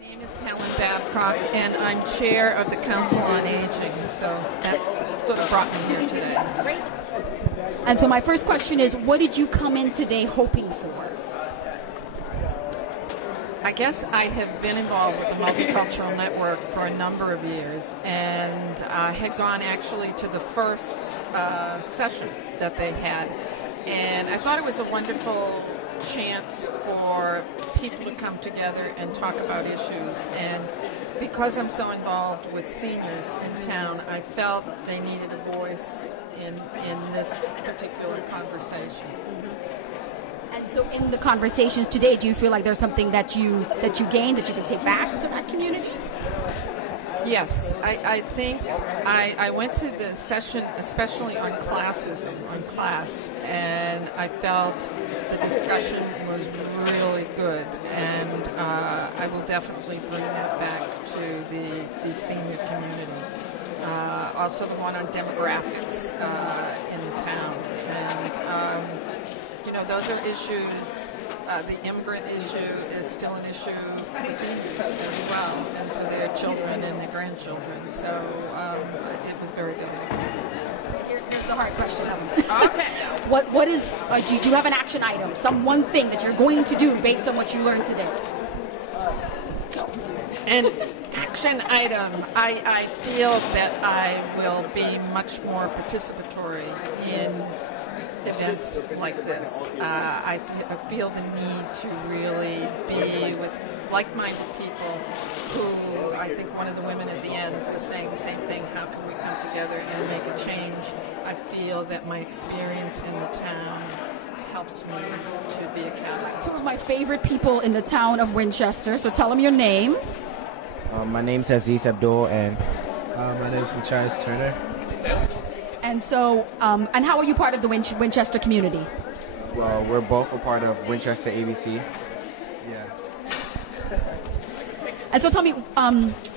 name is Helen Babcock, and I'm chair of the Council on Aging, so that sort of brought me here today. Great. And so my first question is, what did you come in today hoping for? I guess I have been involved with the Multicultural Network for a number of years, and had gone actually to the first session that they had, and I thought it was a wonderful chance for people to come together and talk about issues. And because I'm so involved with seniors in town, I felt they needed a voice in this particular conversation. And so in the conversations today, do you feel like there's something that you gained that you can take back to that community? Yes, I think I went to the session especially on classism, on class, and I felt the discussion was really good, and I will definitely bring that back to the senior community. Also the one on demographics in the town, and those are issues. The immigrant issue is still an issue for seniors as well, and for their children and their grandchildren. So it was very good. Here's the hard question. Okay. What is? Do you have an action item? Some one thing that you're going to do based on what you learned today? An action item. I feel that I will be much more participatory in events like this. I feel the need to really be with like-minded people who, I think one of the women at the end was saying the same thing, how can we come together and make a change? I feel that my experience in the town helps me to be a catalyst. Two of my favorite people in the town of Winchester, so tell them your name. My name's Aziz Abdul, and my name's Machias Turner. And so, and how are you part of the Winchester community? Well, we're both a part of Winchester ABC. Yeah. And so tell me,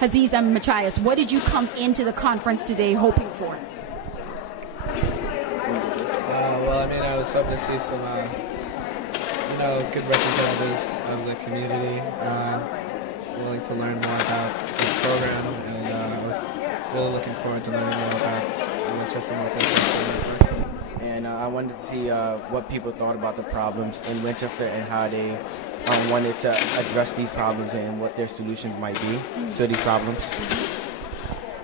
Aziz and Machias, what did you come into the conference today hoping for? I was hoping to see some, good representatives of the community, willing to learn more about the program, and I was really looking forward to learning more about Winchester Multicultural Network. And I wanted to see what people thought about the problems in Winchester and how they wanted to address these problems and what their solutions might be to these problems.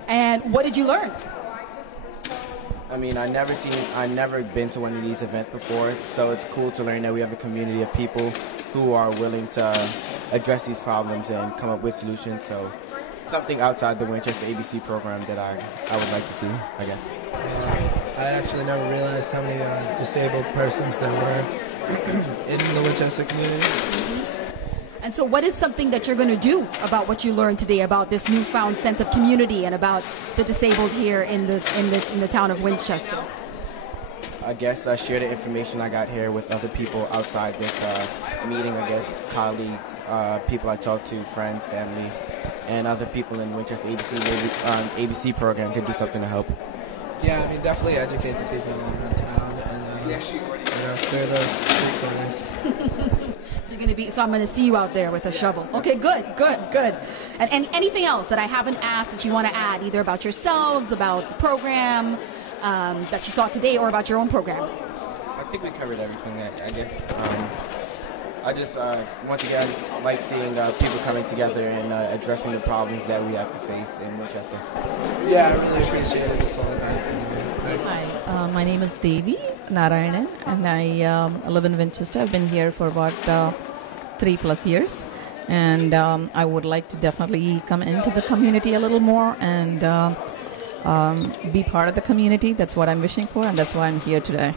And what did you learn? I mean, I never been to one of these events before, so it's cool to learn that we have a community of people who are willing to address these problems and come up with solutions. So something outside the Winchester ABC program that I would like to see, I guess. I actually never realized how many disabled persons there were in the Winchester community. And so what is something that you're going to do about what you learned today about this newfound sense of community and about the disabled here in the town of Winchester? I guess share the information I got here with other people outside this meeting, I guess, colleagues, people I talk to, friends, family, and other people in Winchester ABC, maybe ABC program could do something to help. Yeah, I mean, definitely educate the people around town and clear those street corners. So I'm going to see you out there with a shovel. Okay, good. And anything else that I haven't asked that you want to add, either about yourselves, about the program that you saw today, or about your own program? I think we covered everything, I guess. I just, once again, I just like seeing people coming together and addressing the problems that we have to face in Winchester. Yeah, I really appreciated this whole event. Thanks. Hi, my name is Devi Narayanan, and I live in Winchester. I've been here for about 3+ years, and I would like to definitely come into the community a little more and be part of the community. That's what I'm wishing for, and that's why I'm here today.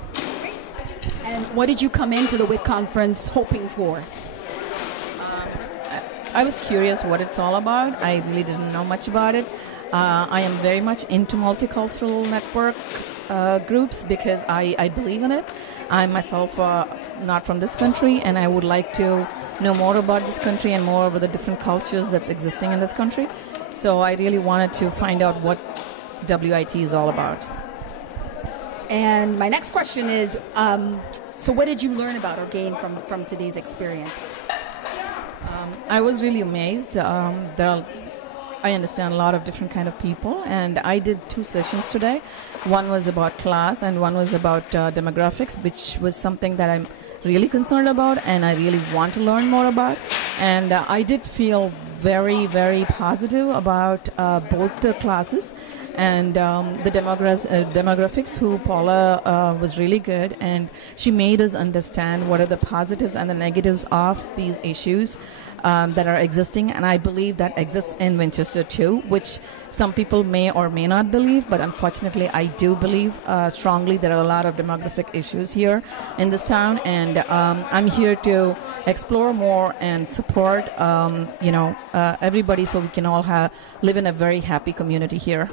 And what did you come into the WIT conference hoping for? I was curious what it's all about. I really didn't know much about it. I am very much into multicultural network groups because I believe in it. I'm myself not from this country, and I would like to know more about this country and more about the different cultures that's existing in this country. So I really wanted to find out what WIT is all about. And my next question is, so what did you learn about or gain from today's experience? I was really amazed. I understand a lot of different kind of people, and I did 2 sessions today. One was about class, and one was about demographics, which was something that I'm really concerned about, and I really want to learn more about. And I did feel very, very positive about both the classes. And the demographics, who Paula was really good, and she made us understand what are the positives and the negatives of these issues that are existing, and I believe that exists in Winchester too, which some people may or may not believe, but unfortunately I do believe strongly there are a lot of demographic issues here in this town, and I'm here to explore more and support everybody, so we can all live in a very happy community here.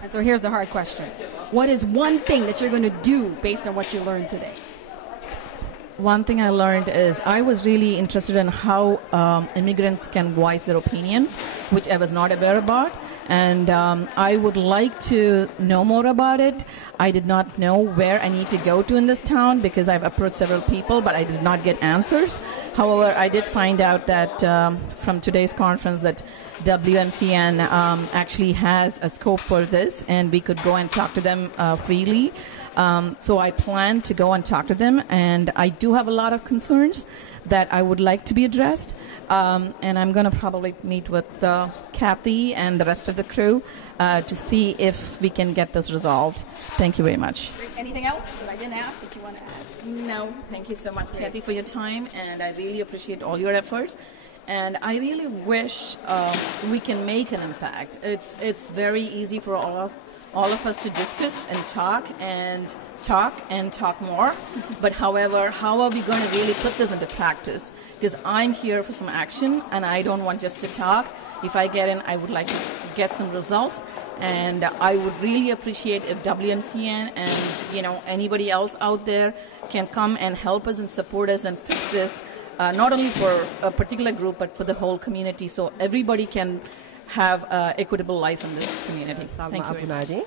And so here's the hard question. What is one thing that you're going to do based on what you learned today? One thing I learned is I was really interested in how immigrants can voice their opinions, which I was not aware about. And I would like to know more about it. I did not know where I need to go to in this town because I've approached several people, but I did not get answers. However, I did find out that from today's conference that WMCN actually has a scope for this, and we could go and talk to them freely. So I plan to go and talk to them, and I do have a lot of concerns that I would like to be addressed. And I'm going to probably meet with Kathy and the rest of the crew to see if we can get this resolved. Thank you very much. Anything else that I didn't ask that you want to add? No, thank you so much, Kathy, for your time, and I really appreciate all your efforts. And I really wish we can make an impact. It's very easy for all of us to discuss and talk more. But however, how are we going to really put this into practice? Because I'm here for some action, and I don't want just to talk. If I get in, I would like to get some results. And I would really appreciate if WMCN and anybody else out there can come and help us and support us and fix this, not only for a particular group but for the whole community, so everybody can have an equitable life in this community. Thank you. Abunadi.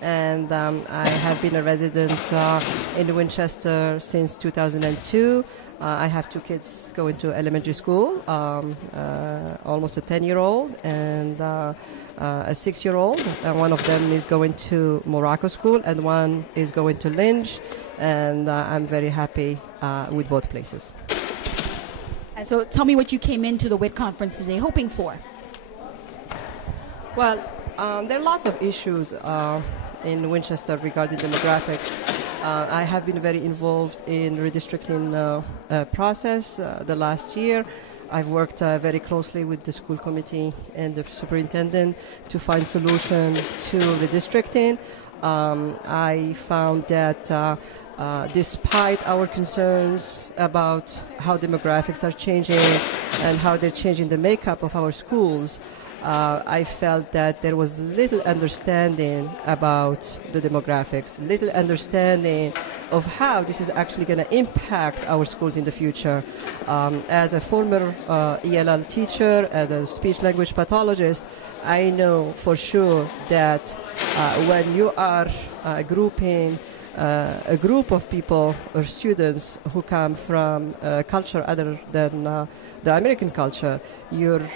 And I have been a resident in Winchester since 2002. I have 2 kids going to elementary school, almost a 10-year-old and a 6-year-old. And one of them is going to Morocco School, and one is going to Lynch. And I'm very happy with both places. And so tell me what you came into the WIT conference today hoping for. Well, there are lots of issues in Winchester regarding demographics. I have been very involved in redistricting process the last year. I've worked very closely with the school committee and the superintendent to find solution to redistricting. I found that despite our concerns about how demographics are changing and how they're changing the makeup of our schools, I felt that there was little understanding about the demographics, little understanding of how this is actually going to impact our schools in the future. As a former ELL teacher and a speech-language pathologist, I know for sure that when you are grouping a group of people or students who come from a culture other than the American culture, you're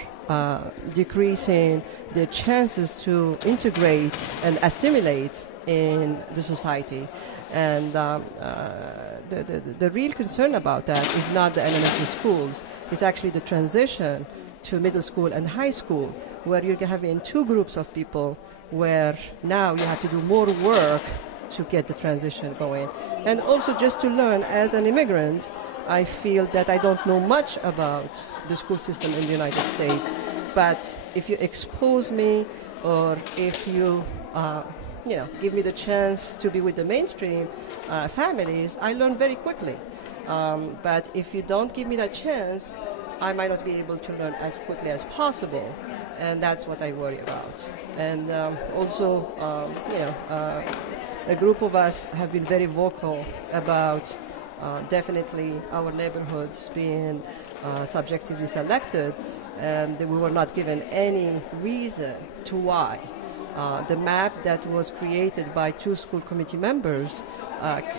decreasing the chances to integrate and assimilate in the society. And the real concern about that is not the elementary schools. It's actually the transition to middle school and high school, where you're having 2 groups of people where now you have to do more work to get the transition going. And also just to learn as an immigrant, I feel that I don't know much about the school system in the United States, but if you expose me or if you give me the chance to be with the mainstream families, I learn very quickly. But if you don't give me that chance, I might not be able to learn as quickly as possible, and that's what I worry about. And also, a group of us have been very vocal about definitely our neighborhoods being subjectively selected, and we were not given any reason to why. The map that was created by 2 school committee members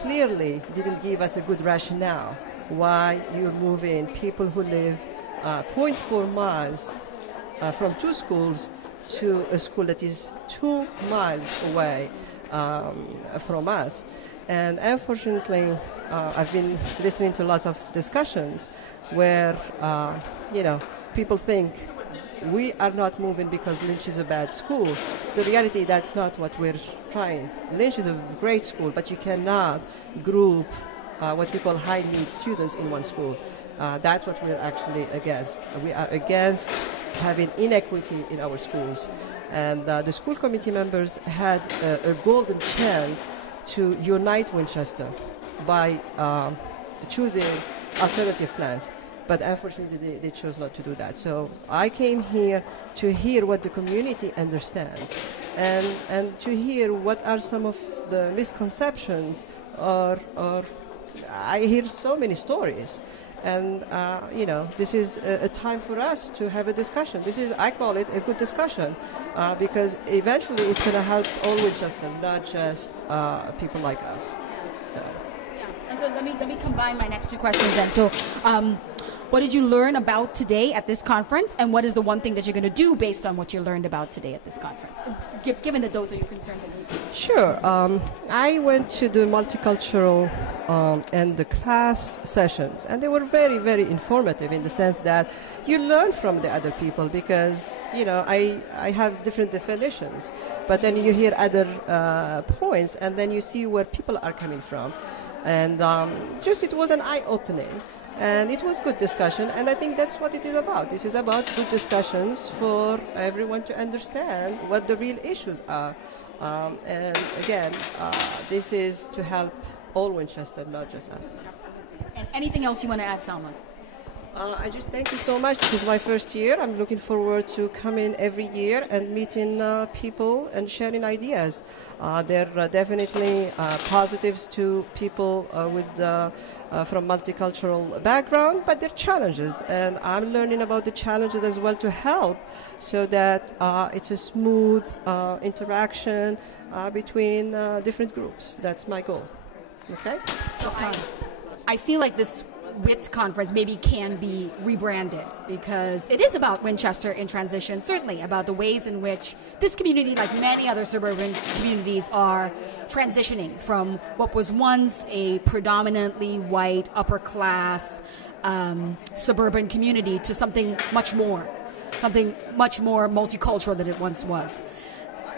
clearly didn't give us a good rationale why you're moving people who live 0.4 miles from two schools to a school that is 2 miles away from us. And unfortunately, I've been listening to lots of discussions where, people think we are not moving because Lynch is a bad school. The reality, that's not what we're trying. Lynch is a great school, but you cannot group what we call high-need students in one school. That's what we're actually against. We are against having inequity in our schools. And the school committee members had a golden chance to unite Winchester by choosing alternative plans. But unfortunately, they chose not to do that. So I came here to hear what the community understands and to hear what are some of the misconceptions or I hear so many stories. And, this is a time for us to have a discussion. I call it a good discussion because eventually it's going to help all Winchester, not just people like us. So. Yeah. And so let me combine my next two questions then. So what did you learn about today at this conference, and what is the one thing that you're going to do based on what you learned about today at this conference, given that those are your concerns? Sure. I went to the multicultural and the class sessions, and they were very, very informative in the sense that you learn from the other people because, I have different definitions, but then you hear other points, and then you see where people are coming from. And it was an eye-opening. And it was good discussion, and I think that's what it is about. This is about good discussions for everyone to understand what the real issues are. And again, this is to help all Winchester, not just us. Absolutely. And anything else you want to add, Salma? I just thank you so much. This is my first year. I'm looking forward to coming every year and meeting people and sharing ideas. There are definitely positives to people from multicultural background, but there are challenges, and I'm learning about the challenges as well to help so that it's a smooth interaction between different groups. That's my goal. Okay? So I feel like this WIT conference maybe can be rebranded because it is about Winchester in transition, certainly about the ways in which this community, like many other suburban communities, are transitioning from what was once a predominantly white, upper-class suburban community to something much more multicultural than it once was.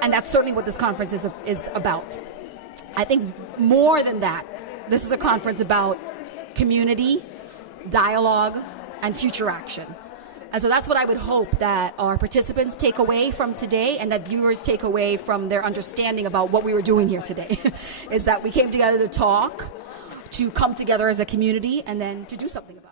And that's certainly what this conference is about. I think more than that, this is a conference about community, dialogue, and future action. And so that's what I would hope that our participants take away from today and that viewers take away from their understanding about what we were doing here today, is that we came together to talk, to come together as a community, and then to do something about it.